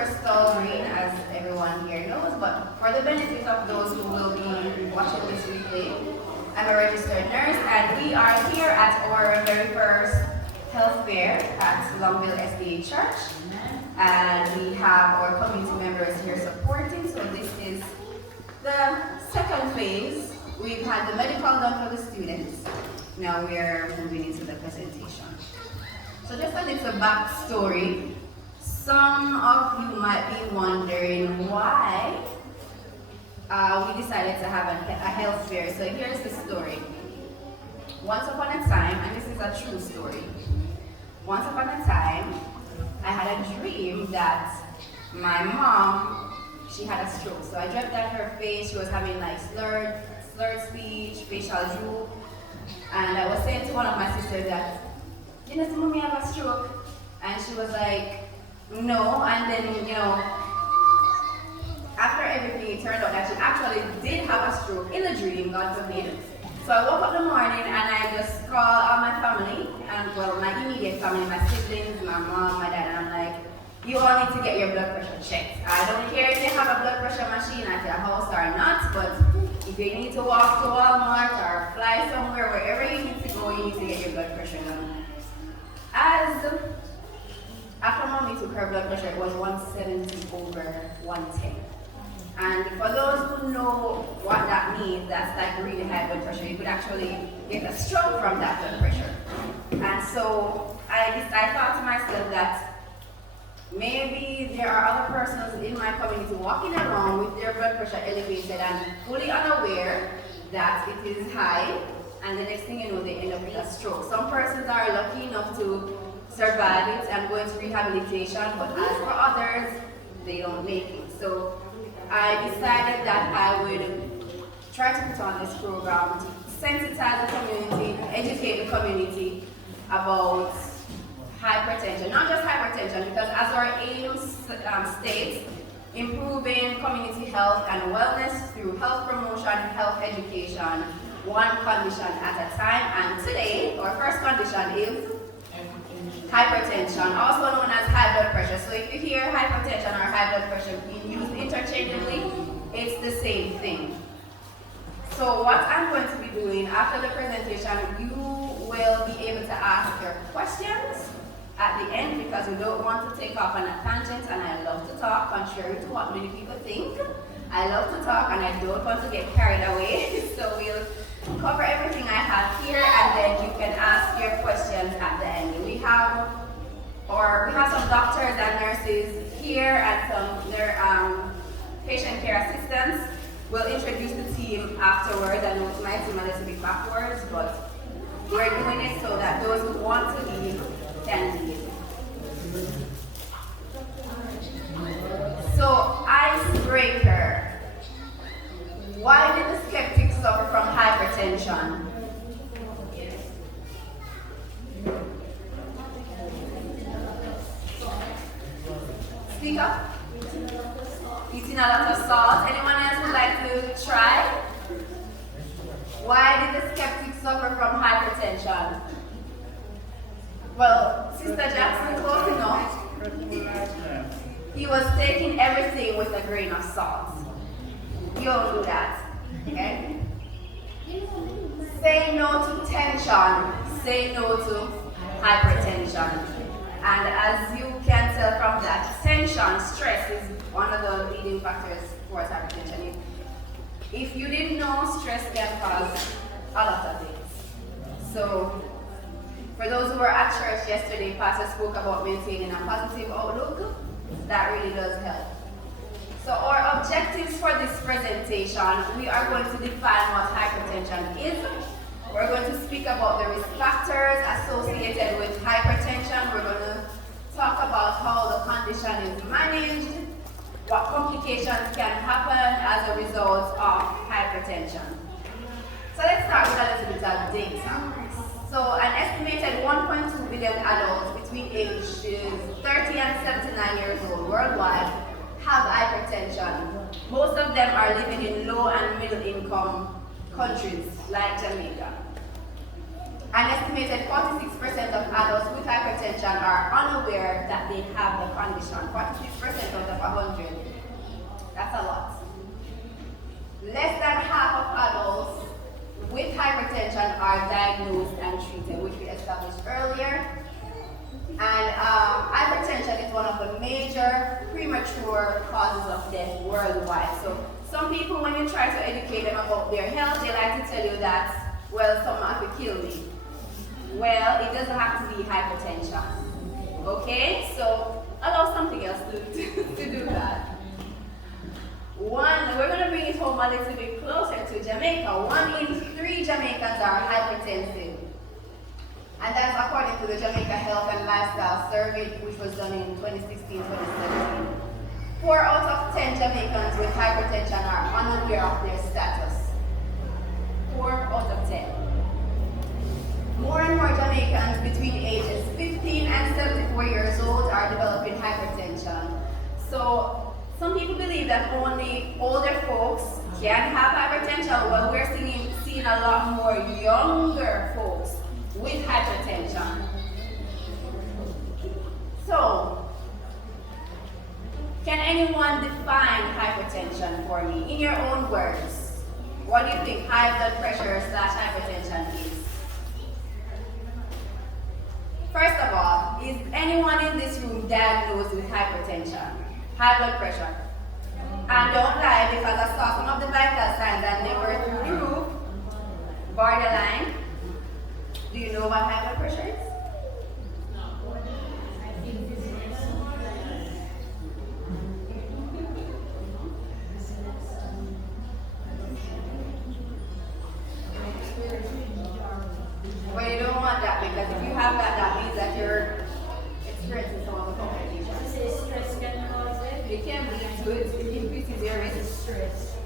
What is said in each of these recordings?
crystal green, as everyone here knows, but for the benefit of those who will be watching this replay, I'm a registered nurse, and we are here at our very first health fair at Longville SDA Church, and we have our community members here supporting. So this is the second phase. We've had the medical done for the students. Now we're moving into the presentation. So just a little backstory. Some of you might be wondering why we decided to have a health fair. So here's the story. Once upon a time, and this is a true story. Once upon a time, I had a dream that my mom, she had a stroke. So I dreamt that her face, she was having like slurred speech, facial droop. And I was saying to one of my sisters that, you know, mommy have a stroke. And she was like, no. And then, you know, after everything, it turned out that she actually did have a stroke in a dream, God forbid. So I woke up in the morning and I just called all my family, and well, my immediate family, my siblings, my mom, my dad, and I'm like, you all need to get your blood pressure checked. I don't care if you have a blood pressure machine at your house or not, but if you need to walk to Walmart or fly somewhere, wherever you need to go, you need to get your blood pressure done. After mommy took her blood pressure, it was 170/110. And for those who know what that means, that's like really high blood pressure. You could actually get a stroke from that blood pressure. And so I thought to myself that maybe there are other persons in my community walking around with their blood pressure elevated and fully unaware that it is high, and the next thing you know, they end up with a stroke. Some persons are lucky enough to survive it and go into rehabilitation, but as for others, they don't make it. So I decided that I would try to put on this program to sensitize the community, educate the community about hypertension. Not just hypertension, because as our aim states, improving community health and wellness through health promotion, health education, one condition at a time. And today, our first condition is hypertension, also known as high blood pressure. So if you hear hypertension or high blood pressure being used interchangeably, it's the same thing. So what I'm going to be doing after the presentation, you will be able to ask your questions at the end, because we don't want to take off on a tangent, and I love to talk, contrary to what many people think. I love to talk and I don't want to get carried away. So we'll cover everything I have here, and then you can ask your questions at the end. We have some doctors and nurses here, and some patient care assistants. We'll introduce the team afterwards. I know it might seem a little bit backwards, but we're doing it so that those who want to leave can leave. So, icebreaker. Why did the skeptics suffer from hypertension? Speak up. Eating a lot of salt. Anyone else would like to try? Why did the skeptics suffer from hypertension? Well, Sister Jackson, close enough. He was taking everything with a grain of salt. You don't do that, okay? Say no to tension. Say no to hypertension. And as you can tell from that, tension, stress is one of the leading factors towards hypertension. If you didn't know, stress can cause a lot of things. So, for those who were at church yesterday, Pastor spoke about maintaining a positive outlook. That really does help. So our objectives for this presentation, we are going to define what hypertension is. We're going to speak about the risk factors associated with hypertension. We're going to talk about how the condition is managed, what complications can happen as a result of hypertension. So let's start with a little bit of data. So an estimated 1.2 billion adults between ages 30 and 79 years old worldwide have hypertension. Most of them are living in low and middle income countries like Jamaica. An estimated 46% of adults with hypertension are unaware that they have the condition. 46% of the are diagnosed and treated, which we established earlier. And hypertension is one of the major premature causes of death worldwide. So some people, when you try to educate them about their health, they like to tell you that, well, something could kill me. Well, it doesn't have to be hypertension. Okay? So allow something else to do that. We're going to bring it home a little bit closer to Jamaica. 1 in 3 Jamaicans are hypertensive. And that's according to the Jamaica Health and Lifestyle Survey, which was done in 2016-2017. 4 out of 10 Jamaicans with hypertension are unaware of their status. 4 out of 10. More and more Jamaicans between ages 15 and 74 years old are developing hypertension. So some people believe that only older folks can have hypertension. Well, we're seeing a lot more younger folks with hypertension. So, can anyone define hypertension for me in your own words? What do you think high blood pressure / hypertension is? First of all, is anyone in this room diagnosed with hypertension? High blood pressure? And don't lie, because I saw some of the vital signs and they were through the roof, borderline. Do you know what high blood pressure is? Well, you don't want that, because if you have that, that means that you're experiencing some of the complications. Stress can cause it. It can lead to it, it increases your risk. Stress.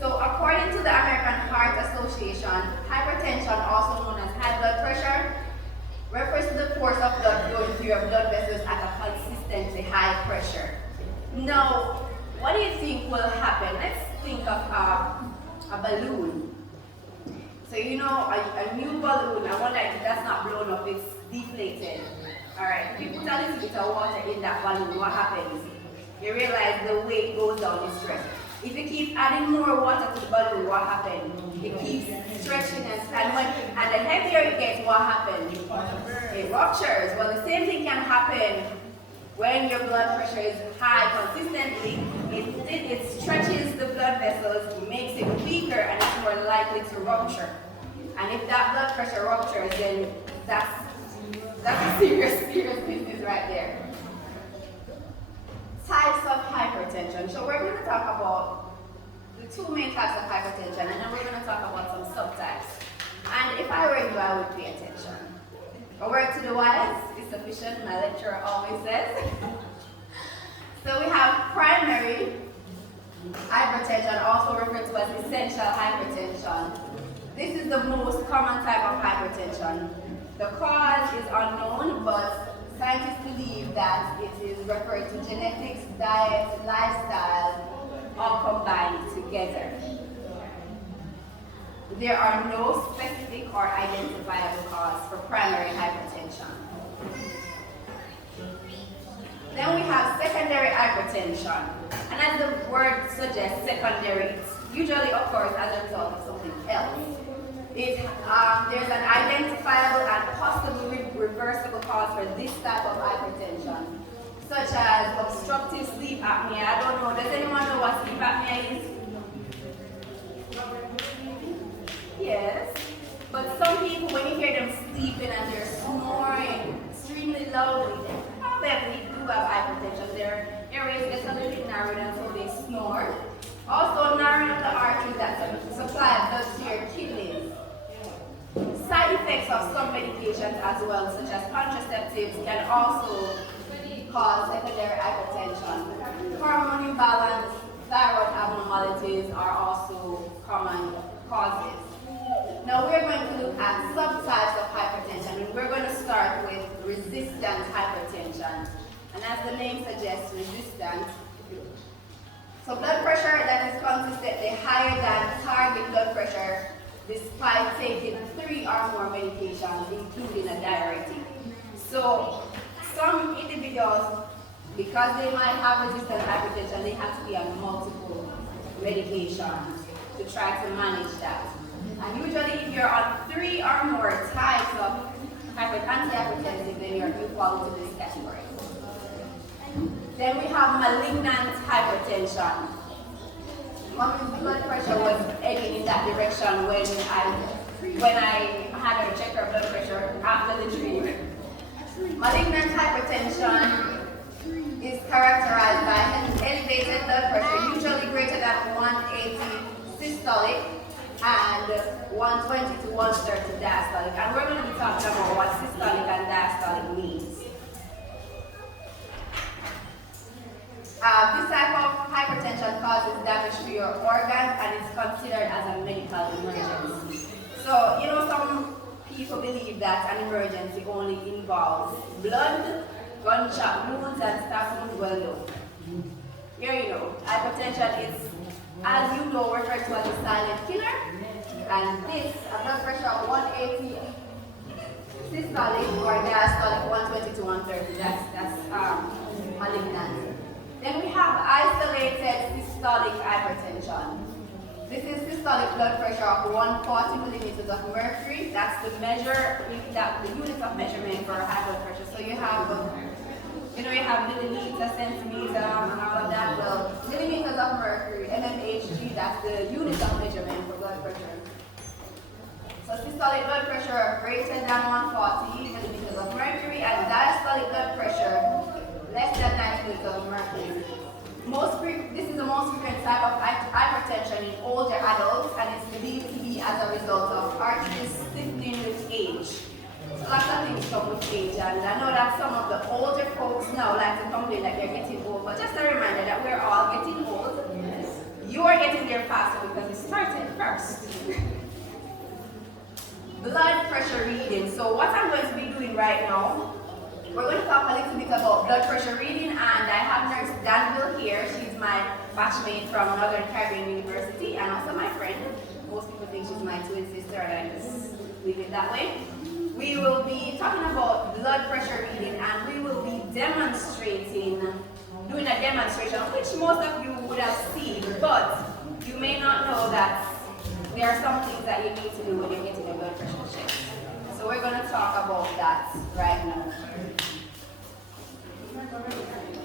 So according to the American Heart Association, hypertension, also known as high blood pressure, refers to the force of blood flowing through your blood vessels at a consistently high pressure. Now, what do you think will happen? Let's think of a balloon. So you know, a new balloon, I wonder if that's not blown up, it's deflated. Alright, if you put a little bit of water in that balloon, what happens? You realize the weight goes down, you stretch. If you keep adding more water to the balloon, what happens? It keeps stretching and the heavier it gets, what happens? It ruptures. Well, the same thing can happen when your blood pressure is high consistently. It stretches the blood vessels, makes it weaker, and it's more likely to rupture. And if that blood pressure ruptures, then that's a serious business right there. Types of hypertension. So we're going to talk about the 2 main types of hypertension, and then we're going to talk about some subtypes. And if I were you, I would pay attention. A word to the wise is sufficient, my lecturer always says. So we have primary hypertension, also referred to as essential hypertension. This is the most common type of hypertension. The cause is unknown, but scientists believe that it is referred to genetics, diet, lifestyle, all combined together. There are no specific or identifiable cause for primary hypertension. Then we have secondary hypertension. And as the word suggests, secondary, it's usually occurs as a result of something else. There's an identifiable and possibly reversible cause for this type of hypertension, such as obstructive sleep apnea. I don't know, does anyone know what sleep apnea is? Yes, but some people, when you hear them sleeping and they're snoring extremely loudly, they probably do have hypertension. Their airways get a little bit narrowed and so they snore. Also, narrowing of the arteries that supply blood to your kidneys. Side effects of some medications as well, such as contraceptives, can also cause secondary hypertension. Hormone imbalance, thyroid abnormalities are also common causes. Now we're going to look at subtypes of hypertension, and we're going to start with resistant hypertension. And as the name suggests, resistant. So blood pressure that is consistently higher than target blood pressure despite taking 3 or more medications, including a diuretic. So some individuals, because they might have resistant hypertension, they have to be on multiple medications to try to manage that. And usually if you're on 3 or more types of antihypertensive, then you fall into this category. Then we have malignant hypertension. My blood pressure was heading in that direction when I had her check her blood pressure after the treatment. Malignant hypertension is characterized by an elevated blood pressure, usually greater than 180 systolic and 120 to 130 diastolic. And we're going to be talking about what systolic and diastolic means. This type of hypertension causes damage to your organs and is considered as a medical emergency. So, you know, some people believe that an emergency only involves blood, gunshot wounds, and staff wounds. Well, no. Here you know, hypertension is, as you know, referred to as a silent killer. And this, a blood pressure of 180 systolic or diastolic 120 to 130, that's malignant. Then we have isolated systolic hypertension. This is systolic blood pressure of 140 millimeters of mercury. That's the measure, the unit of measurement for high blood pressure. So you have, you have milliliter, centimeter, and all of that. Well, millimeters of mercury, mmHg, that's the unit of measurement for blood pressure. So systolic blood pressure greater than 140 millimeters of mercury, and diastolic blood pressure less than 90 millimeters of mercury. This is the most frequent type of hypertension in older adults, and it's believed to be as a result of arteries stiffening with age. So lots of things come with age, and I know that some of the older folks now like to complain that they're getting old, but just a reminder that we're all getting old. You are getting there faster because you started first. Blood pressure reading. So what I'm going to be doing right now, we're going to talk a little bit about blood pressure reading, and I have Nurse Danville here. She's my batchmate from Northern Caribbean University and also my friend. Most people think she's my twin sister, and I just leave it that way. We will be talking about blood pressure reading, and we will be doing a demonstration, which most of you would have seen, but you may not know that there are some things that you need to do when you're getting your blood pressure checked. So we're going to talk about that right now.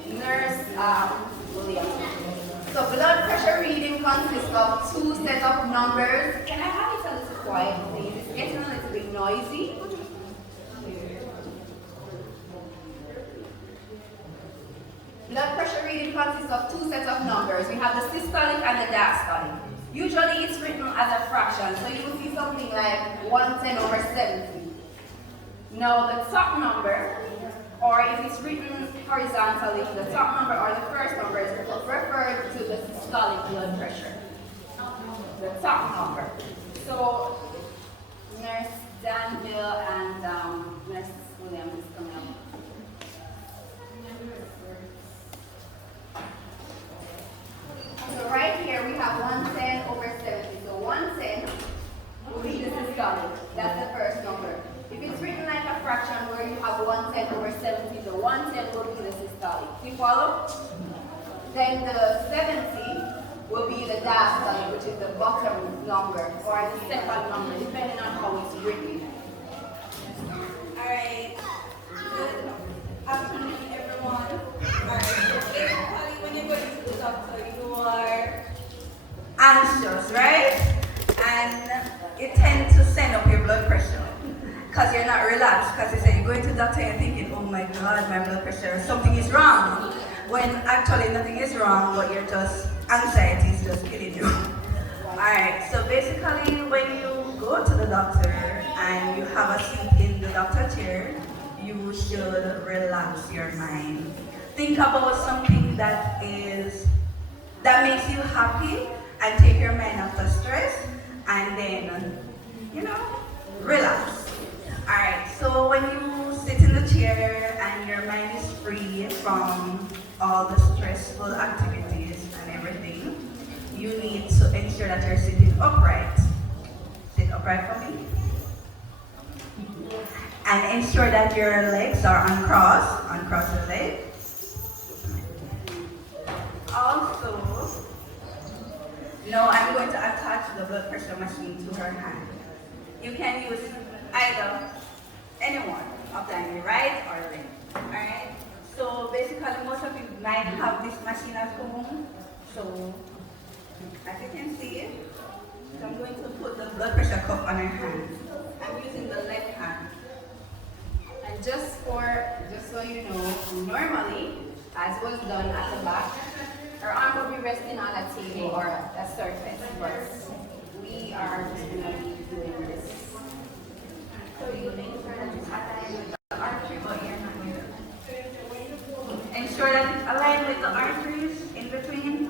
Nurse William. So blood pressure reading consists of 2 sets of numbers. Can I have it a little quiet, please? It's getting a little bit noisy. Blood pressure reading consists of 2 sets of numbers. We have the systolic and the diastolic. Usually it's written as a fraction, so you will see something like 110 over 70. Now the top number, or if it's written horizontally, the top number or the first number is referred to the systolic blood pressure. The top number. So Nurse Danville and Nurse Williams is coming up. So right here we have 110 over 70. So 110 will be the systolic. That's the first number. If it's written like a fraction where you have 110 over 70, the 110 will be the systolic. You follow? Then the 70 will be the diastolic, which is the bottom number, or the second number, depending on how it's written. Alright, good afternoon everyone. Alright, so basically when you're going to the doctor, you are anxious, right? And you tend to send up your blood pressure because you're not relaxed, because you say you're going to the doctor and you're thinking, oh my God, my blood pressure, something is wrong. When actually nothing is wrong, but you're just, anxiety is just killing you. Alright, so basically when you go to the doctor and you have a seat in the doctor chair, you should relax your mind. Think about something that makes you happy and take your mind off the stress, and then, relax. Alright, so when you sit in the chair and your mind is free from all the stressful activities and everything, you need to ensure that you're sitting upright. Sit upright for me. And ensure that your legs are uncrossed. Uncross your legs. Also, Now I'm going to attach the blood pressure machine to her hand. You can use either anyone of them, right or left. Alright? So basically most of you might have this machine at home. So as you can see, so I'm going to put the blood pressure cuff on her hand. I'm using the left hand. And just so you know, normally, as was done at the back, our arm will be resting on a table or a surface, but we are just going to be doing this. So you ensure that it's aligned with the artery, but you're not here. Ensure that it's aligned with the arteries in between.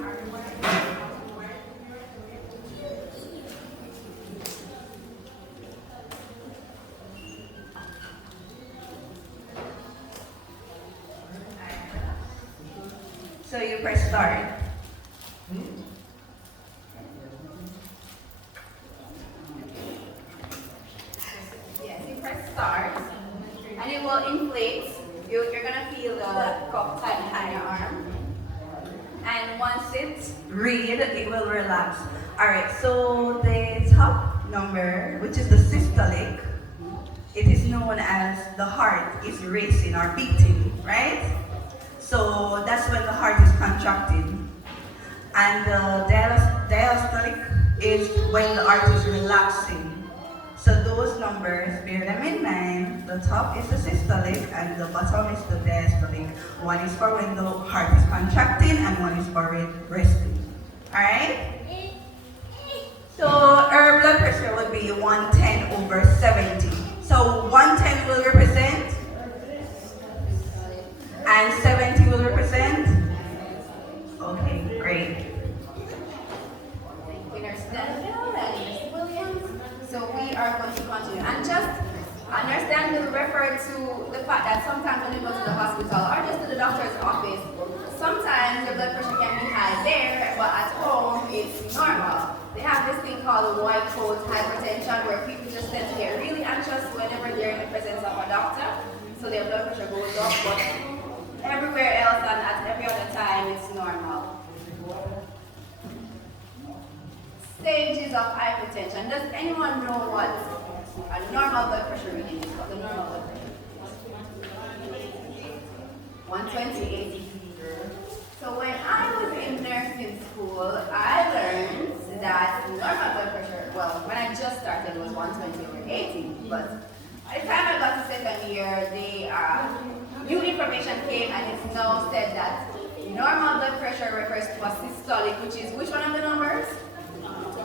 So you press start. Yes, you press start, and it will inflate. You're going to feel the cup tight behind your arm. And once it's read, it will relax. Alright, so the top number, which is the systolic, it is known as the heart is racing or beating, right? So that's when the heart is contracting. And the diastolic is when the heart is relaxing. So those numbers, bear them in mind. The top is the systolic and the bottom is the diastolic. One is for when the heart is contracting and one is for it resting. Alright? So her blood pressure would be 110/70. So 110 will represent and 70 will represent? Okay, great. Thank you, Nurse Danville and Miss Williams. So we are going to continue. And just understand to refer to the fact that sometimes when you go to the hospital or just to the doctor's office, sometimes your blood pressure can be high there, but at home it's normal. They have this thing called white coat hypertension where people just tend to get really anxious whenever they're in the presence of a doctor. So their blood pressure goes up, but everywhere else and at every other time it's normal. Stages of hypertension. Does anyone know what a normal blood pressure reading is? What the normal blood pressure is? 120/80. So when I was in nursing school, I learned that normal blood pressure, well, when I just started, it was 120/80. But by the time I got to second year, new information came and it's now said that normal blood pressure refers to a systolic, which is which one of the numbers?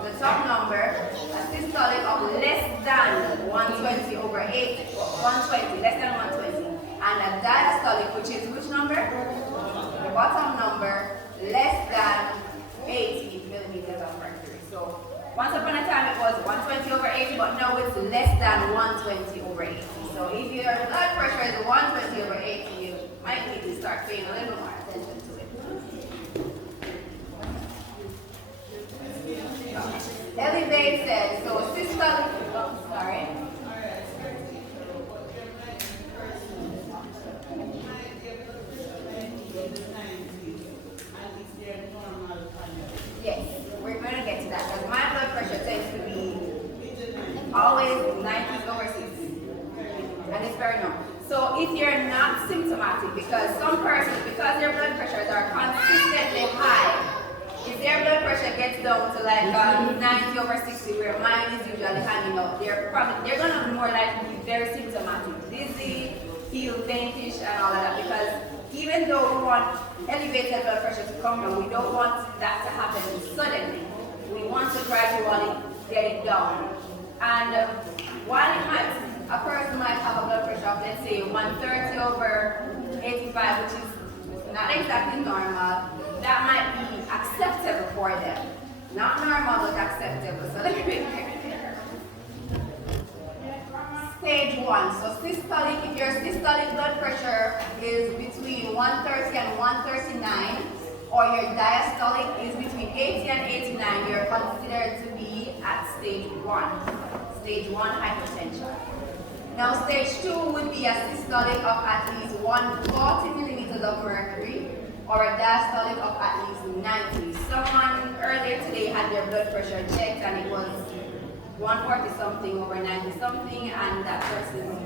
The top number, a systolic of less than 120/80, 120, less than 120, and a diastolic, which is which number? The bottom number, less than 80 millimeters of mercury. So once upon a time it was 120/80, but now it's less than 120/80. So if your blood pressure is 120/80, you might need to start paying a little more attention to it. Elevated, so systolic, sorry. Yes, we're going to get to that because my blood pressure tends to be always 90/60, and it's very normal. So if you're not symptomatic, because some persons, because their blood pressures are consistently high, if their blood pressure gets down to like 90/60, where mine is usually hanging out, they're going to be more likely be very symptomatic, dizzy, feel faintish, and all of that. Because even though we want elevated blood pressure to come down, we don't want that to happen suddenly. We want to gradually get it down. And while a person might have a blood pressure of, let's say, 130/85, which is not exactly normal, that might be acceptable for them. Not normal, but acceptable. So let me read here. Stage 1. So systolic, if your systolic blood pressure is between 130 and 139, or your diastolic is between 80 and 89, you're considered to be at stage 1. Stage 1 hypertension. Now stage 2 would be a systolic of at least 140 millimeters of mercury, or a diastolic of at least 90. Someone earlier today had their blood pressure checked and it was 140 something over 90 something, and that person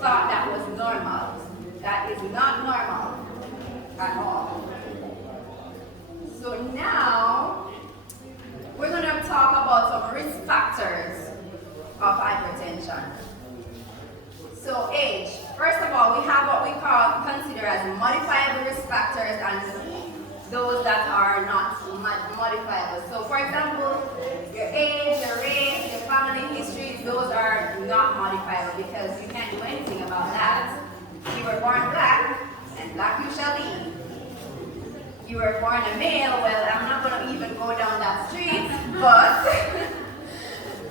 thought that was normal. That is not normal at all. So now we're going to talk about some risk factors of hypertension. So age. First of all, we have what we consider as modifiable risk factors and those that are not modifiable. So for example, your age, your race, your family history, those are not modifiable because you can't do anything about that. You were born black, and black you shall be. You were born a male, well, I'm not going to even go down that street, but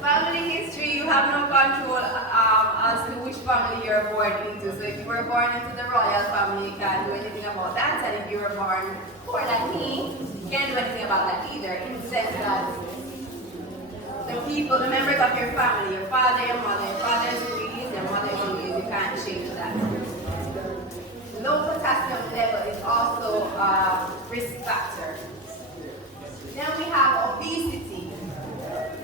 family history, you have no control as to which family you're born into. So if you were born into the royal family, you can't do anything about that, and if you were born poor like me, you can't do anything about that either, in the sense that the people, the members of your family, your father, your mother, your father's Louise, your mother's Louise, you can't change that. Low potassium level is also a risk factor. Then we have obesity,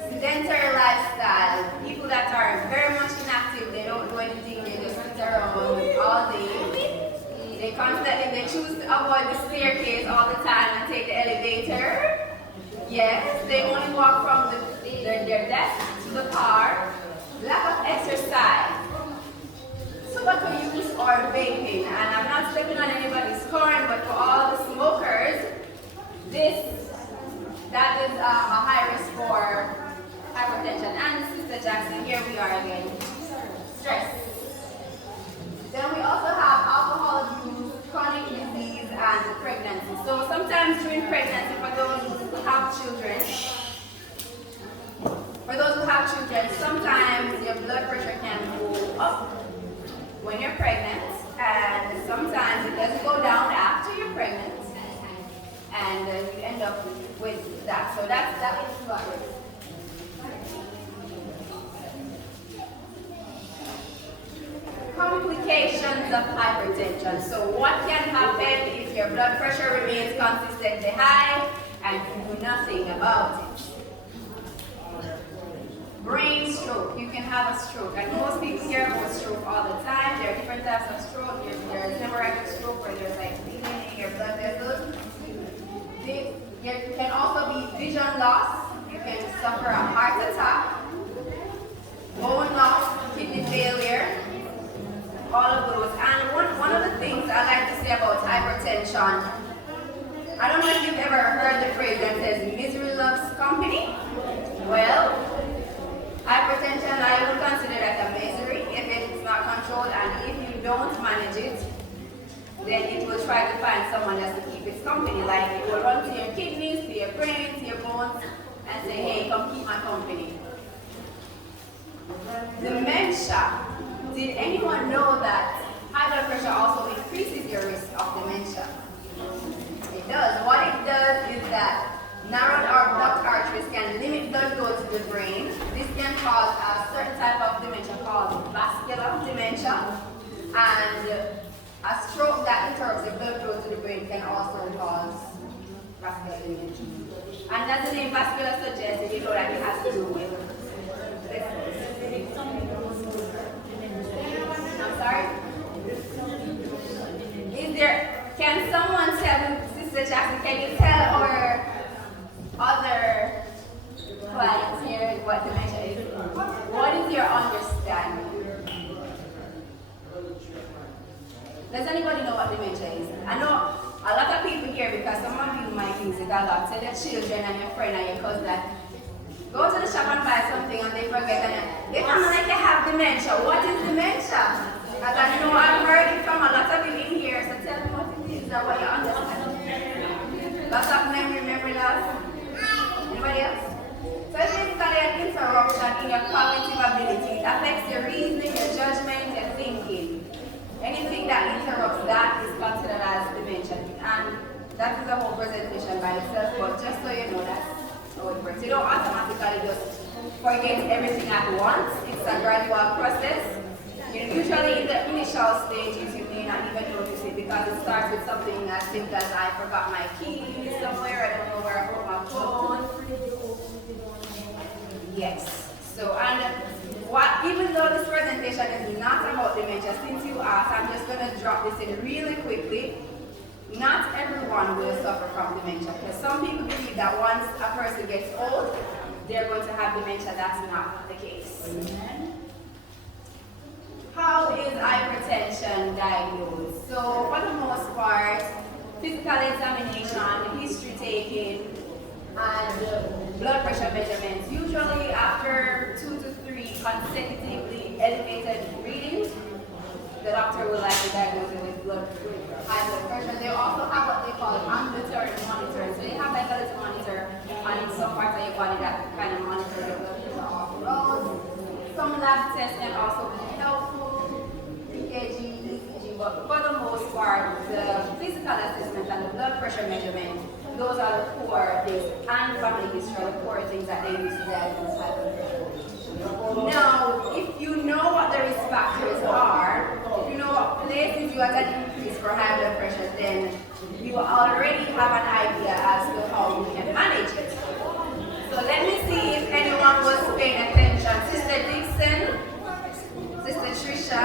sedentary lifestyle, people that are very much inactive, they don't do anything, they just sit around all day. They choose to avoid the staircase all the time and take the elevator. Yes, they only walk from their desk to the car. Lack of exercise. Tobacco use or vaping, and I'm not stepping on anybody's corn, but for all the smokers, that is a high risk for hypertension. And Sister Jackson, here we are again. Stress. Then we also have alcohol use, chronic disease, and pregnancy. So sometimes during pregnancy, for those who have children, sometimes your blood pressure can go up when you're pregnant, and sometimes it doesn't go down after you're pregnant, and you end up with that. So that is about it. Complications of hypertension. So what can happen if your blood pressure remains consistently high and you do nothing about it? Brain stroke. You can have a stroke, and most people hear about stroke all the time. There are different types of stroke. There's hemorrhagic stroke where there's like bleeding in your blood vessels. There can also be vision loss. You can suffer a heart attack, bone loss, kidney failure, all of those. And one of the things I like to say about hypertension, I don't know if you've ever heard the phrase that says misery loves company. Well, hypertension, I would consider that a misery if it's not controlled, and if you don't manage it, then it will try to find someone else to keep its company. Like it will run to your kidneys, to your brain, to your bones, and say, hey, come keep my company. Dementia. Did anyone know that high blood pressure also increases your risk of dementia? It does. What it does is that narrowed duct arteries can limit blood flow to the brain. This can cause a certain type of dementia called vascular dementia, and a stroke that interrupts the blood flow to the brain can also cause vascular dementia. And as the name vascular suggests, you know that it has to do with I'm sorry? Can someone tell Sister Jackson, can you tell our other clients here what dementia is? What is your understanding? Does anybody know what dementia is? I know a lot of people here, because some of you might use it a lot. Tell your children and your friend and your cousin that go to the shop and buy something and they forget, and they come like they have dementia. What is dementia? As I know, I've heard it from a lot of you in here, so tell me what it is and what you understand. Lots of memory loss. Anybody else? So it's basically an interruption in your cognitive ability. It affects your reasoning, your judgment, your thinking. Anything that interrupts that is considered as dementia. And that is a whole presentation by itself, but just so you know that's how it works. You don't automatically just forget everything at once. It's a gradual process. Usually in the initial stages, you may not even notice it because it starts with something as simple as I forgot my keys somewhere, I don't know where I put my phone, Yes. So, and even though this presentation is not about dementia, since you asked, I'm just going to drop this in really quickly. Not everyone will suffer from dementia, because some people believe that once a person gets old, they're going to have dementia. That's not the case. How is hypertension diagnosed? So, for the most part, physical examination, history taking, and blood pressure measurements. Usually after 2 to 3 consecutively elevated readings, the doctor will likely diagnose you with high blood pressure. They also have what they call ambulatory monitoring. So they have like a little monitor on some parts of your body that kind of monitor your blood pressure off the road. Some lab tests can also be helpful, EKG, ECG, but for the most part, the physical assessment and the blood pressure measurement, those are the core things, and family history are the core things that they use to diagnose high blood pressure. Now, if you know what the risk factors are, if you know what places you are at an increase for high blood pressure, then you already have an idea as to how you can manage it. So let me see if anyone was paying attention. Sister Dixon, Sister Trisha,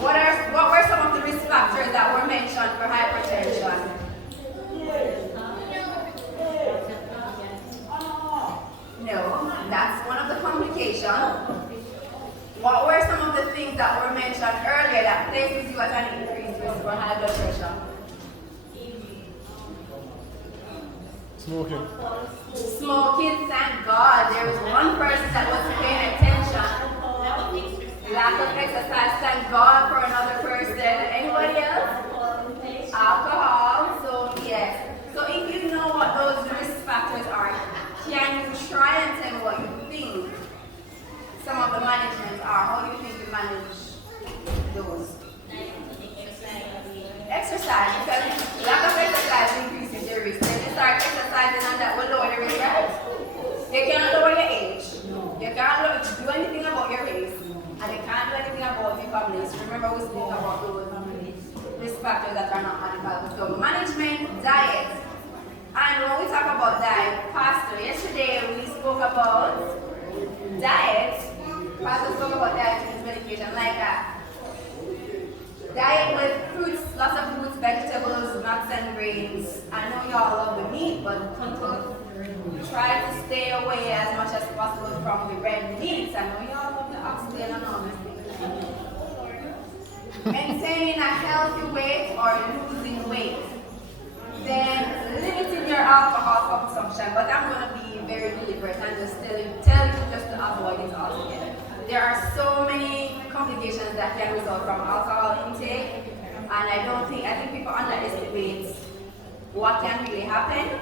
what were some of the risk factors that were mentioned for hypertension? No, that's one of the complications. What were some of the things that were mentioned earlier that places you at an increased risk for high blood pressure? Smoking. Smoking, thank God. There was one person that was paying attention. Lack of exercise, thank God for another person. Anybody else? Alcohol, so yes. So if you know what those risk factors are, can you try and tell me what you think some of the management are? How do you think you manage those? Exercise, because lack of exercise increases your risk. When you start exercising and that will lower the risk, right? You cannot lower your age. You can't do anything about your race. And you can't do anything about your families. Remember we spoke about those risk factors that are not modifiable. So management, diet. And when we talk about diet, Pastor, yesterday we spoke about diet. Pastor spoke about diet and medication like that. Diet with fruits, lots of fruits, vegetables, nuts and grains. I know y'all love the meat, but try to stay away as much as possible from the red meats. I know y'all love the oxtail and all these things. Maintaining a healthy weight or losing weight. Then limiting your alcohol consumption, but I'm going to be very deliberate and just tell you just to avoid it altogether. There are so many complications that can result from alcohol intake, and I think people underestimate what can really happen,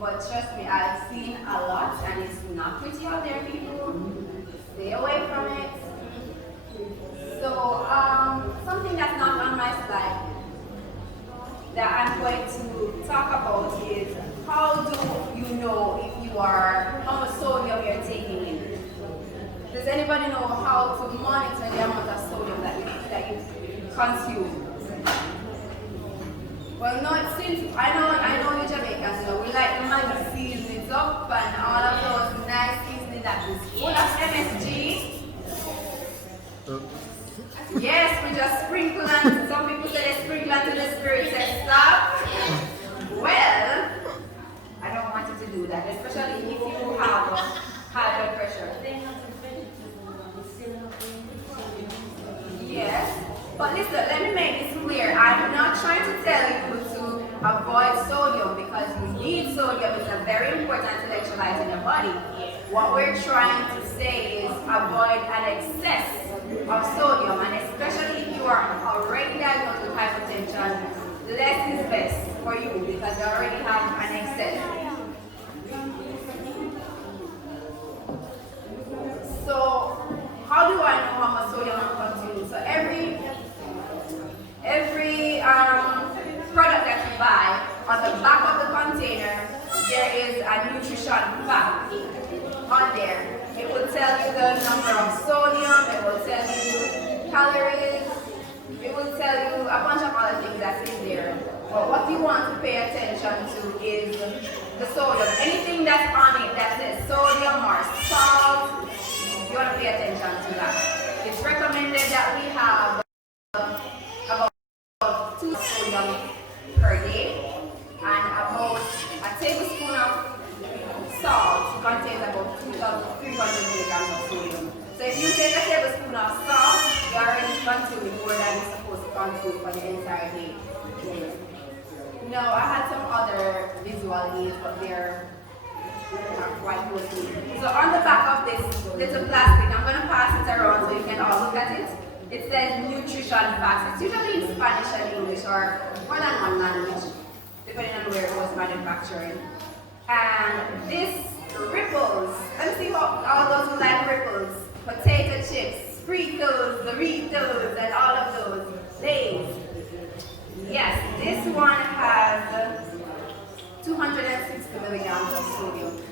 but trust me, I've seen a lot and it's not pretty out there, people. Stay away from it. So, something that's not on my slide that I'm going to talk about is how do you know if you are, how much sodium you're taking in? Does anybody know how to monitor the amount of sodium that you consume? Well, no, since I know you Jamaicans, we like the man season it up and all of those nice seasoning that is full of MSG. Yes, we just sprinkle and some people say they sprinkle until the spirit says stop. Well, I don't want you to do that, especially if you have high blood pressure. Yes, but listen, let me make this clear. I'm not trying to tell you to avoid sodium because you need sodium. It's a very important electrolyte in your body. What we're trying to say is avoid an excess of sodium, and especially if you are already diagnosed with hypertension, less is best for you because you already have an excess. So, how do I know how much sodium I'm consuming? So every product that you buy, on the back of the container, there is a nutrition fact on there. It will tell you the number of sodium, it will tell you calories, it will tell you a bunch of other things that's in there. But what you want to pay attention to is the sodium. Anything that's on it that says sodium or salt, you want to pay attention to that. It's recommended that we have about 2 sodium per day, and about a tablespoon of salt contains about 2,300 milligrams of sodium. So if you take a tablespoon of salt, you're already consuming more than you're supposed to consume for the entire day. No, I had some other visual aids, but they're not quite close to me. So on the back of this little plastic, I'm going to pass it around so you can all look at it. It says nutrition facts. It's usually in Spanish and English or more than one language, depending on where it was manufactured. And this ripples. Let me see how all those who like ripples. Potato chips, Fritos, Doritos, and all of those. Lay's. Yes, this one has 260 milligrams of sodium.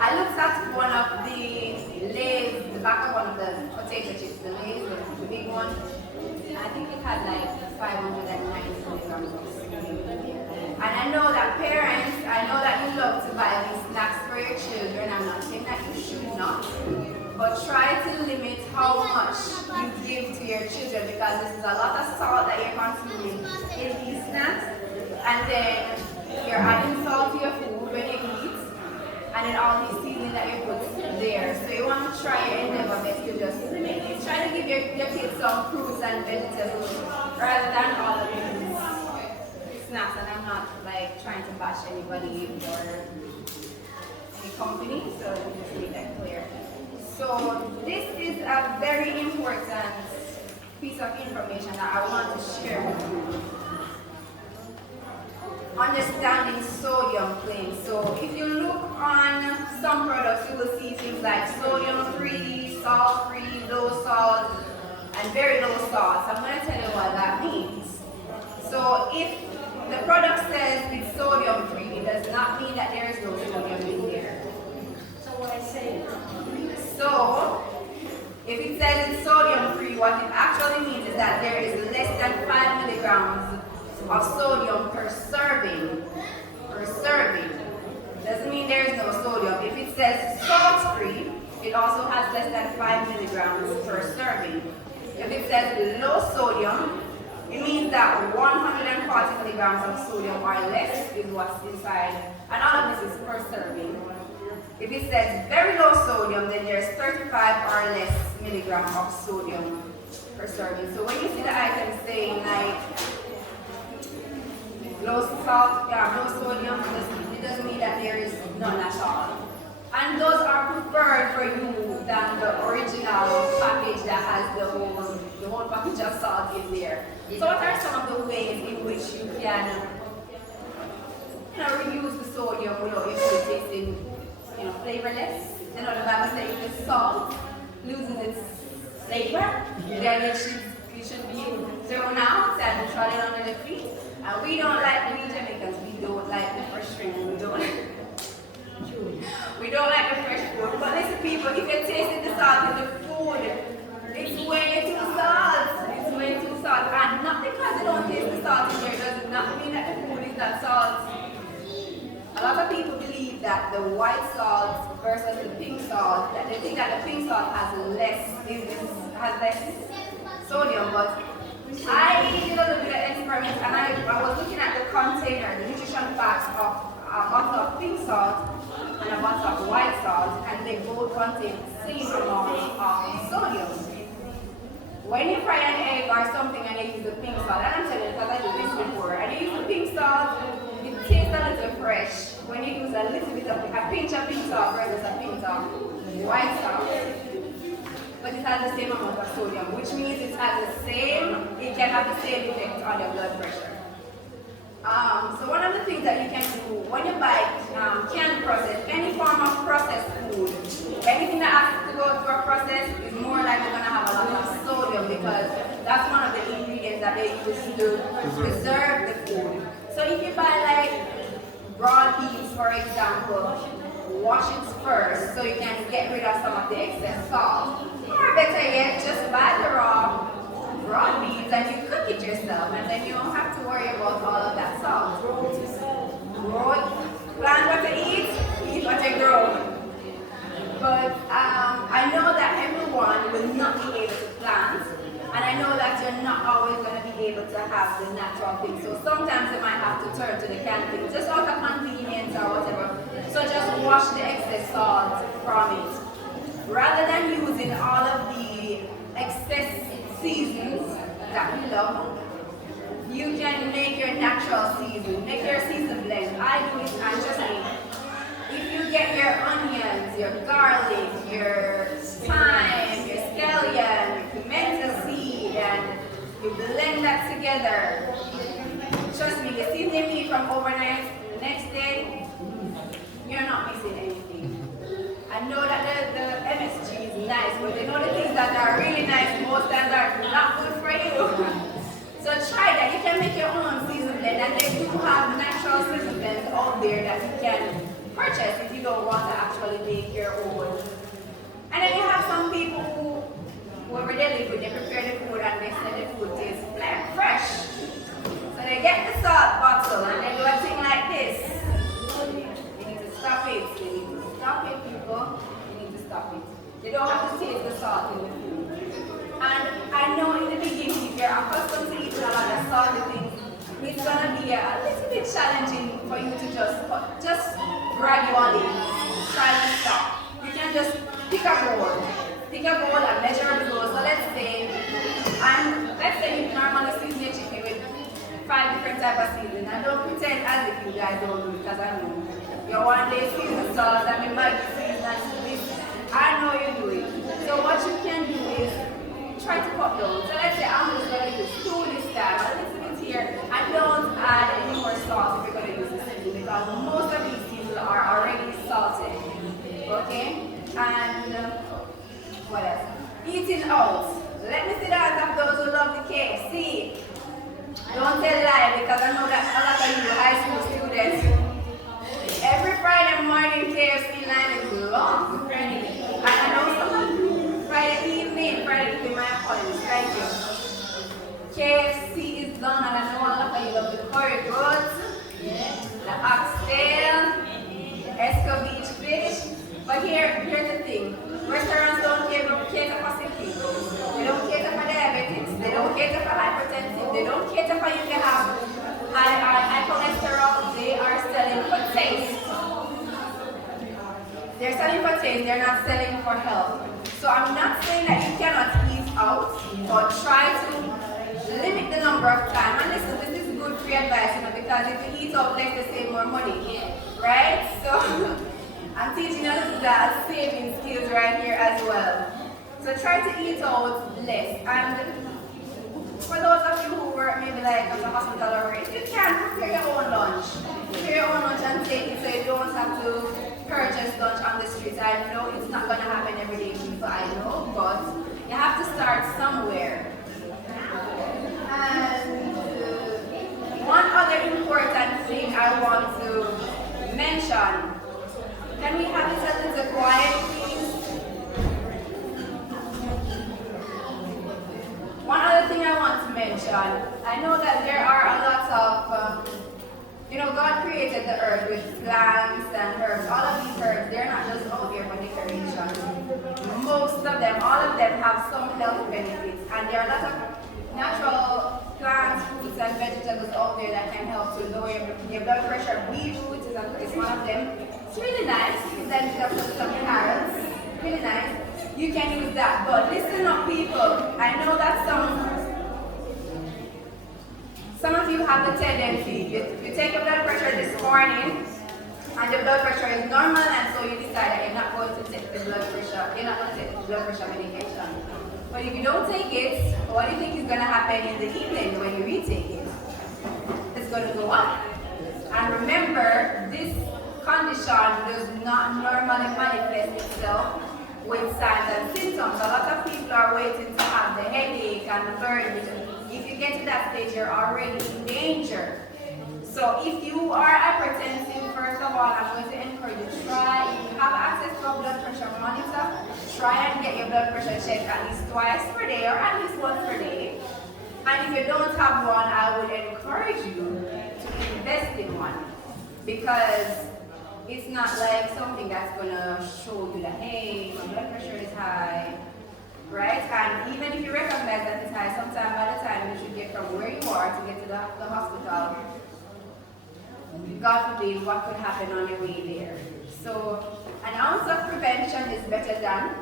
I looked at one of the Lay's, the back of one of the potato chips, the Lay's, the big one. I think it had like 590 milligrams of sodium. And I know that parents, I know that you love to buy these snacks for your children. I'm not saying that you should not. But try to limit how much you give to your children, because this is a lot of salt that you're consuming in these snacks. And then you're adding salt to your food when you eat. And then all these seasonings that you put there. So you want to try your endeavor best to just limit it. Try to give your kids some fruits and vegetables rather than all of these snacks. And I'm not like trying to bash anybody or any company, so let me just make that clear. So this is a very important piece of information that I want to share with you. Understanding sodium claims. So if you look on some products, you will see things like sodium-free, salt-free, low salt, and very low salt. So I'm going to tell you what that means. So if the product says it's sodium-free, it does not mean that there is no sodium in there. So what I say? So, if it says it's sodium-free, what it actually means is that there is less than 5 milligrams of sodium per serving. Per serving. Doesn't mean there is no sodium. If it says salt-free, it also has less than 5 milligrams per serving. If it says low sodium, it means that 140 milligrams of sodium or less is what's inside. And all of this is per serving. If it says very low sodium, then there's 35 or less milligram of sodium per serving. So when you see the items saying like low salt, low sodium, it doesn't mean that there is none at all. And those are preferred for you than the original package that has the whole package of salt in there. So what are some of the ways in which you can reduce the sodium without it tasting flavorless? The Bible says if the salt loses its flavor, then it should be thrown out and trodden under the feet. And we don't like, we Jamaicans, we don't like the fresh drink. We don't like the fresh food. But listen people, if you're tasting the salt in the food, it's way too salt. It's way too salt. And not because you don't taste the salt in there, does not mean that the food is not salt. A lot of people believe that the white salt versus the pink salt, that they think that the pink salt has less sodium, but I did a little bit of experiment and I was looking at the container, the nutrition facts of a bottle of pink salt and a bottle of white salt, and they both contain the same amount of sodium. When you fry an egg or something and you use the pink salt, and I'm telling you because I did this before, and you use the pink salt, it tastes a little fresh. When you use a little bit of a pinch of pink salt versus a pinch of white salt, but it has the same amount of sodium, which means it can have the same effect on your blood pressure. So one of the things that you can do when you buy canned processed, any form of processed food, anything that has to go through a process is more likely going to have a lot of sodium, because that's one of the ingredients that they use to preserve the food. So if you buy like raw beans, for example, wash it first so you can get rid of some of the excess salt. Or better yet, just buy the raw beans and you cook it yourself, and then you don't have to worry about all of that salt. Grow it, plan what to able to have the natural thing. So sometimes you might have to turn to the canned thing, just out of convenience or whatever. So just wash the excess salt from it. Rather than using all of the excess seasons that we love, you can make your natural season, make your season blend. I do it, and trust me, if you get your onions, your garlic, your thyme, your scallion, your pimento seed, and you blend that together, trust me, the seasoning meat from overnight, the next day, you're not missing anything. I know that the MSG is nice, but you know the things that are really nice most times are not good for you. So try that. You can make your own season blend, and they do have natural season blends out there that you can purchase if you don't want to actually make your own. And then you have some people who, whoever they live with, they prepare the food and they say the food tastes fresh. So they get the salt bottle and they do a thing like this. You need to stop it. You need to stop it, people. You need to stop it. They don't have to taste the salt in the food. And I know in the beginning, if you're accustomed to eating a lot of salty things, it's gonna be a little bit challenging for you to just gradually try to stop. You can just pick a bowl and measure the bowl. So let's say you normally season your chicken with 5 different types of seasoning. And don't pretend as if you guys don't do it, because I know. Your one day season salt and the Maggi season and this. I know you do it. So what you can do is try to cut down. So let's say I'm just going to use 2 this time, a little bit here, and don't add any more salt if you're going to use the seasoning, because most of these seasons are already salted. Okay? And what else? Eating out. Let me see the hands of those who love the KFC. Don't tell lie, because I know that a lot of you high school students, every Friday morning KFC line is long. And I know some of you, Friday evening, my apologies, thank you. KFC is done, and I know a lot of you love the curry goat, the oxtail, the escovitch fish. But here's the thing. Restaurants don't cater for sick people. They don't cater for diabetics. They don't cater for hypertension. They don't cater for you to have high cholesterol. They are selling for taste. They're selling for taste. They're not selling for health. So I'm not saying that you cannot eat out, but try to limit the number of times. And listen, this is good free advice, because if you eat out less, they save more money, right? So I'm teaching you that saving skills right here as well. So try to eat out less. And for those of you who work maybe like at the hospital or if you can, prepare your own lunch. Prepare your own lunch and take it so you don't have to purchase lunch on the streets. I know it's not going to happen every day, people, I know, but you have to start somewhere. And one other important thing I want to mention. Can we have this a little quiet, please? One other thing I want to mention. I know that there are a lot of, God created the earth with plants and herbs. All of these herbs, they're not just out there for decoration. Most of them, all of them have some health benefits. And there are a lot of natural plants, fruits, and vegetables out there that can help to lower your blood pressure. Beetroot is one of them. It's really nice. You can put some carrots. Really nice. You can use that. But listen up, people. I know that some of you have the tendency. You take your blood pressure this morning, and the blood pressure is normal, and so you decide that you're not going to take the blood pressure. You're not going to take the blood pressure medication. But if you don't take it, what do you think is going to happen in the evening when you retake it? It's going to go up. And remember, this condition does not normally manifest itself with signs and symptoms. A lot of people are waiting to have the headache and the burning. If you get to that stage, you're already in danger. So if you are hypertensive, first of all, I'm going to encourage you to try. If you have access to a blood pressure monitor, try and get your blood pressure checked at least twice per day or at least once per day. And if you don't have one, I would encourage you to invest in one, because it's not like something that's going to show you that, hey, my blood pressure is high, right? And even if you recognize that it's high, sometime by the time you should get from where you far to get to the hospital, God forbid what could happen on your way there. So an ounce of prevention is better than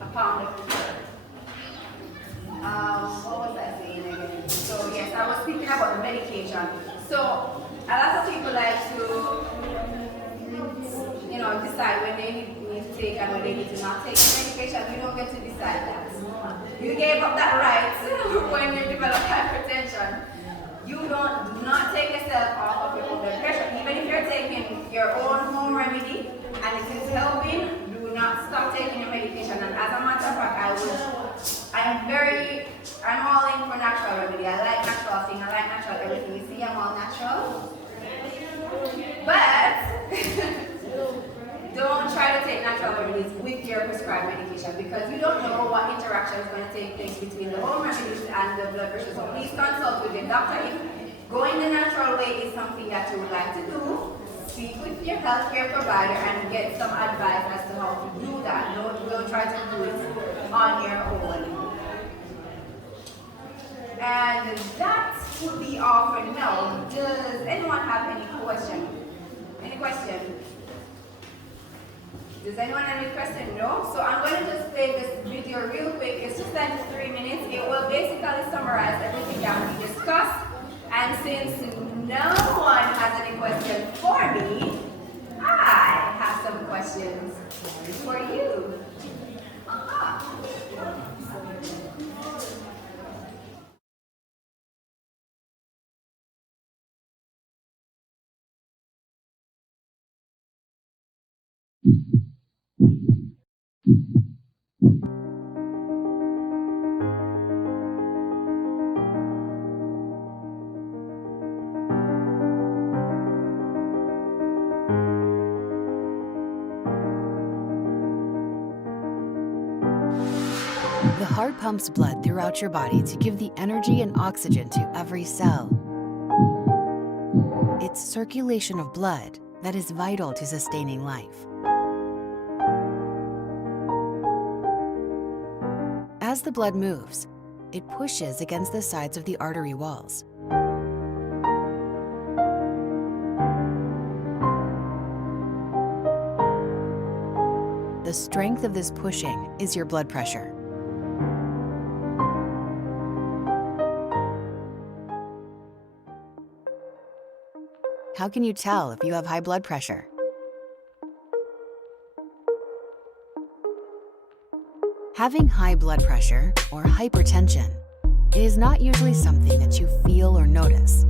a pound of cure. What was I saying again? So yes, I was speaking about the medication. So a lot of people like to, decide when they need to take and when they need to not take medication. You don't get to decide that. You gave up that right when you develop hypertension. You do not take yourself off of your own blood pressure. Even if you're taking your own home remedy and it is helping, do not stop taking your medication. And as a matter of fact, I'm all in for natural remedy. I like natural things. I like natural everything. You see, I'm all natural. But don't try to take natural remedies with your prescribed medication because you don't know what interaction is going to take place between the home remedies and the blood pressure. So please consult with your doctor. If going the natural way is something that you would like to do, speak with your healthcare provider and get some advice as to how to do that. Don't try to do it on your own. And that would be all for now. Does anyone have any question? Any question? Does anyone have any question? No? So I'm going to just play this video real quick. It's just like 3 minutes. It will basically summarize everything that we discussed. And since no one has any question for me, I have some questions for you. The heart pumps blood throughout your body to give the energy and oxygen to every cell. It's circulation of blood that is vital to sustaining life. As the blood moves, it pushes against the sides of the artery walls. The strength of this pushing is your blood pressure. How can you tell if you have high blood pressure? Having high blood pressure, or hypertension, is not usually something that you feel or notice.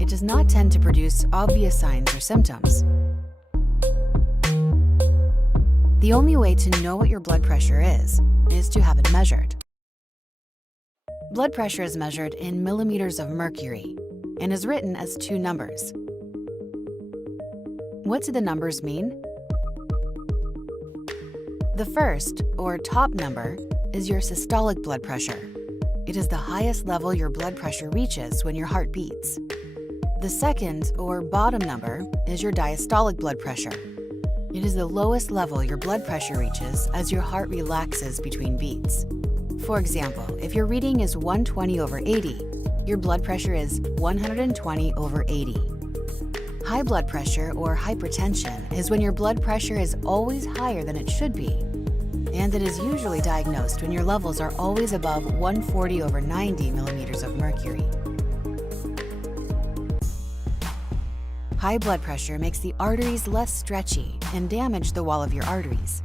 It does not tend to produce obvious signs or symptoms. The only way to know what your blood pressure is to have it measured. Blood pressure is measured in millimeters of mercury and is written as 2 numbers. What do the numbers mean? The first, or top number, is your systolic blood pressure. It is the highest level your blood pressure reaches when your heart beats. The second, or bottom number, is your diastolic blood pressure. It is the lowest level your blood pressure reaches as your heart relaxes between beats. For example, if your reading is 120/80, your blood pressure is 120/80. High blood pressure or hypertension is when your blood pressure is always higher than it should be, and it is usually diagnosed when your levels are always above 140/90 millimeters of mercury. High blood pressure makes the arteries less stretchy and damage the wall of your arteries.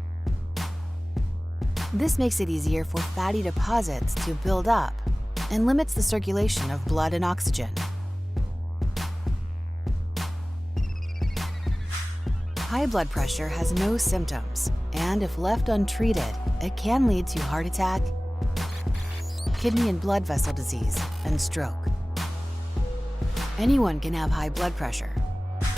This makes it easier for fatty deposits to build up and limits the circulation of blood and oxygen. High blood pressure has no symptoms, and if left untreated, it can lead to heart attack, kidney and blood vessel disease, and stroke. Anyone can have high blood pressure.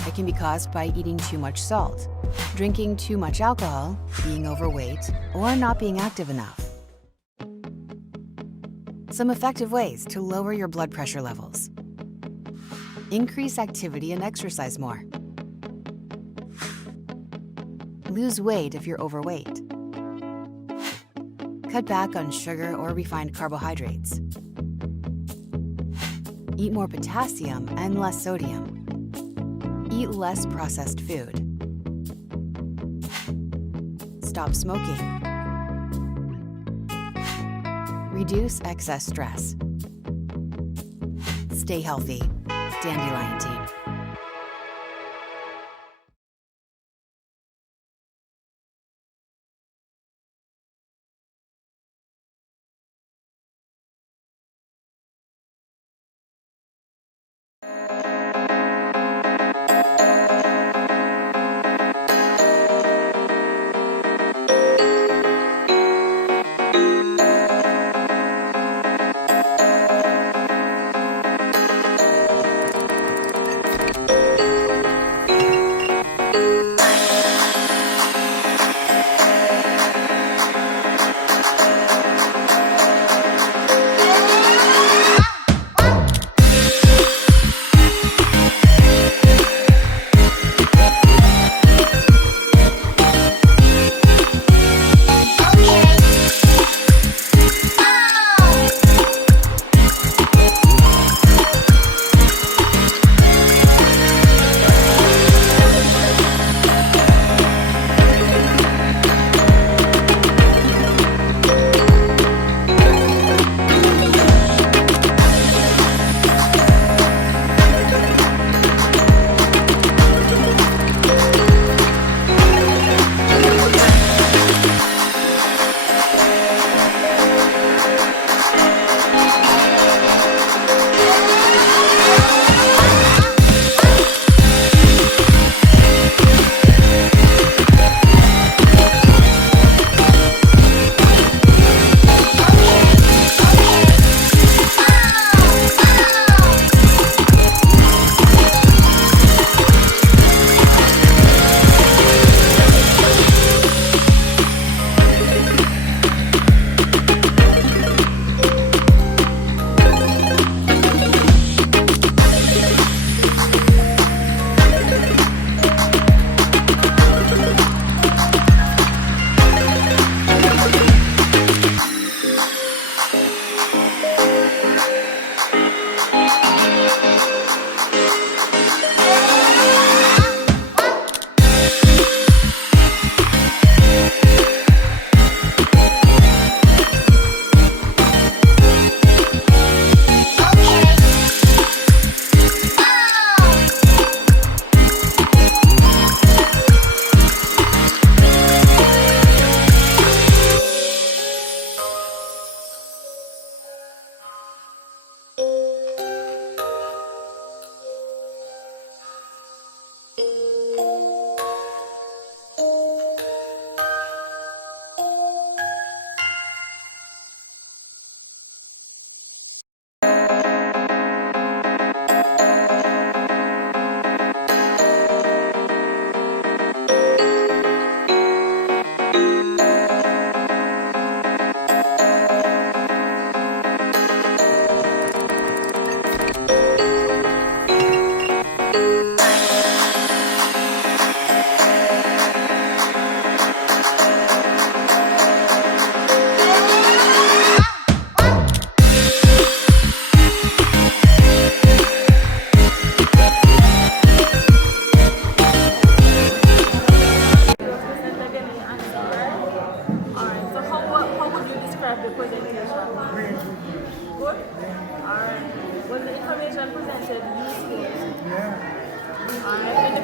It can be caused by eating too much salt, drinking too much alcohol, being overweight, or not being active enough. Some effective ways to lower your blood pressure levels. Increase activity and exercise more. Lose weight if you're overweight. Cut back on sugar or refined carbohydrates. Eat more potassium and less sodium. Eat less processed food. Stop smoking. Reduce excess stress. Stay healthy. Dandelion Team.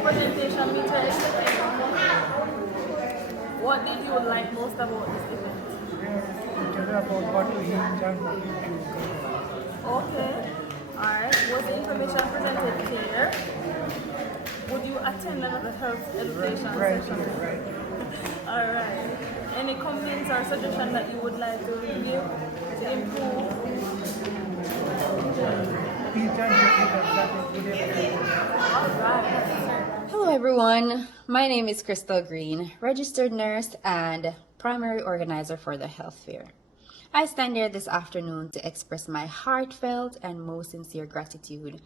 presentation meet your expectation? What did you like most about this event? About what to eat and what to do. Okay. Alright. Was the information presented clear? Would you attend another health education session? Right. Alright. Any comments or suggestions that you would like to give to improve? Hello everyone, my name is Crystal Green, registered nurse and primary organizer for the health fair. I stand here this afternoon to express my heartfelt and most sincere gratitude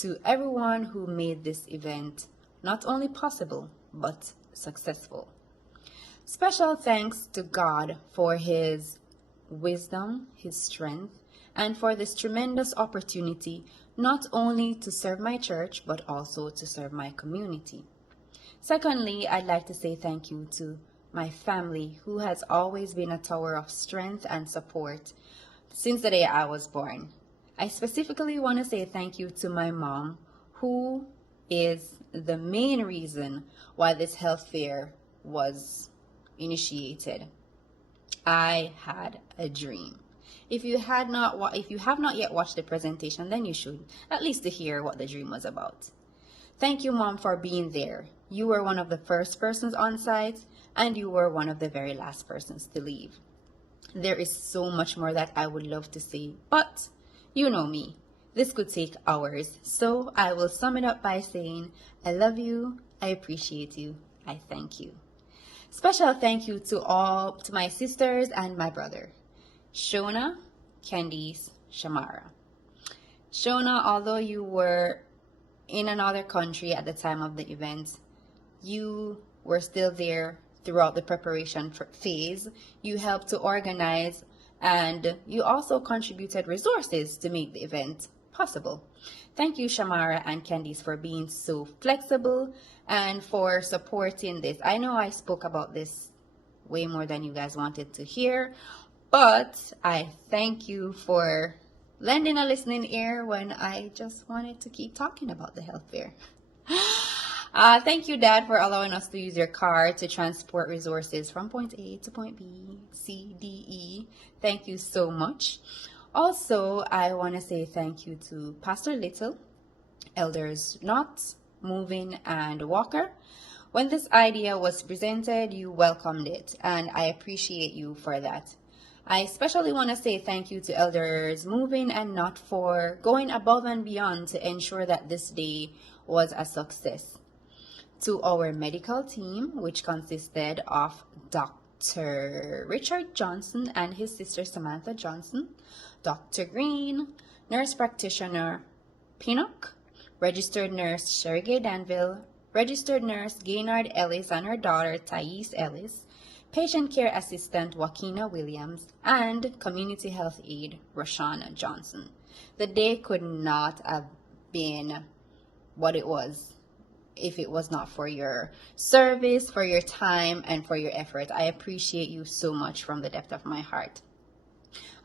to everyone who made this event not only possible, but successful. Special thanks to God for His wisdom, His strength, and for this tremendous opportunity not only to serve my church but also to serve my community. Secondly, I'd like to say thank you to my family, who has always been a tower of strength and support since the day I was born. I specifically want to say thank you to my mom, who is the main reason why this health fair was initiated. I had a dream. If you have not yet watched the presentation, then you should, at least to hear what the dream was about. Thank you, Mom, for being there. You were one of the first persons on site, and you were one of the very last persons to leave. There is so much more that I would love to say, but you know me. This could take hours, so I will sum it up by saying, I love you, I appreciate you, I thank you. Special thank you to my sisters and my brother, Shona, Candice, Shamara. Shona, although you were in another country at the time of the event, you were still there throughout the preparation phase. You helped to organize, and you also contributed resources to make the event possible. Thank you, Shamara and Candice, for being so flexible and for supporting this. I know I spoke about this way more than you guys wanted to hear, but I thank you for lending a listening ear when I just wanted to keep talking about the health fair. Thank you, Dad, for allowing us to use your car to transport resources from point A to point B, C, D, E. Thank you so much. Also, I want to say thank you to Pastor Little, Elders Knott, Moving, and Walker. When this idea was presented, you welcomed it, and I appreciate you for that. I especially want to say thank you to Elders Moving and Knott for going above and beyond to ensure that this day was a success. To our medical team, which consisted of Dr. Richard Johnson and his sister Samantha Johnson, Dr. Green, nurse practitioner Pinnock, registered nurse Sherry Gay Danville, registered nurse Gaynard Ellis and her daughter Thais Ellis, patient care assistant Joaquina Williams, and community health aide Roshana Johnson. The day could not have been what it was if it was not for your service, for your time, and for your effort. I appreciate you so much from the depth of my heart.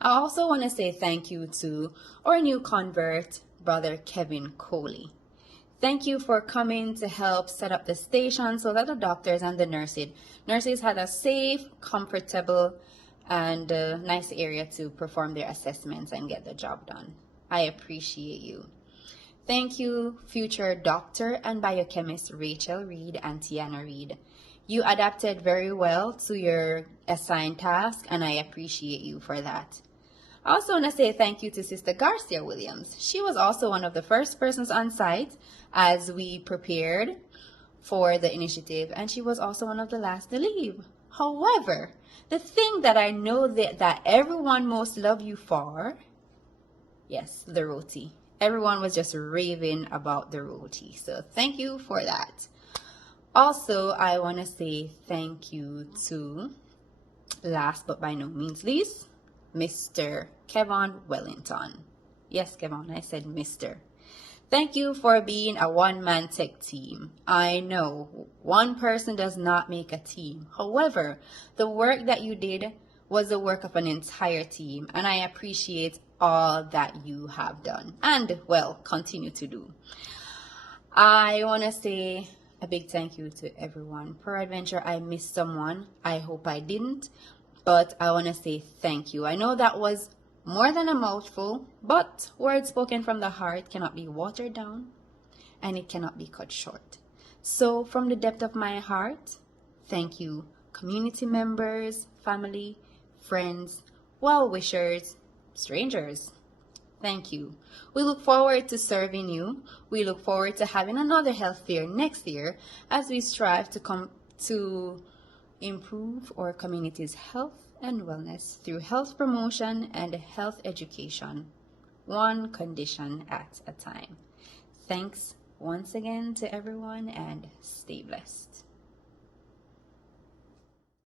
I also want to say thank you to our new convert, Brother Kevin Coley. Thank you for coming to help set up the station so that the doctors and the nurses had a safe, comfortable, and nice area to perform their assessments and get the job done. I appreciate you. Thank you, future doctor and biochemist Rachel Reed and Tiana Reed. You adapted very well to your assigned task, and I appreciate you for that. I also want to say thank you to Sister Garcia Williams. She was also one of the first persons on site as we prepared for the initiative, and she was also one of the last to leave. However, the thing that I know that everyone most loved you for, yes, the roti. Everyone was just raving about the roti. So thank you for that. Also, I want to say thank you to, last but by no means least, Mr. Kevon Wellington. Yes, Kevon, I said Mr. Thank you for being a one-man tech team. I know one person does not make a team. However, the work that you did was the work of an entire team, and I appreciate all that you have done and, well, continue to do. I want to say a big thank you to everyone. Peradventure, I missed someone. I hope I didn't, but I want to say thank you. I know that was more than a mouthful, but words spoken from the heart cannot be watered down and it cannot be cut short. So from the depth of my heart, thank you, community members, family, friends, well-wishers, strangers. Thank you. We look forward to serving you. We look forward to having another health fair next year as we strive to improve our community's health and wellness through health promotion and health education, one condition at a time. Thanks once again to everyone, and stay blessed.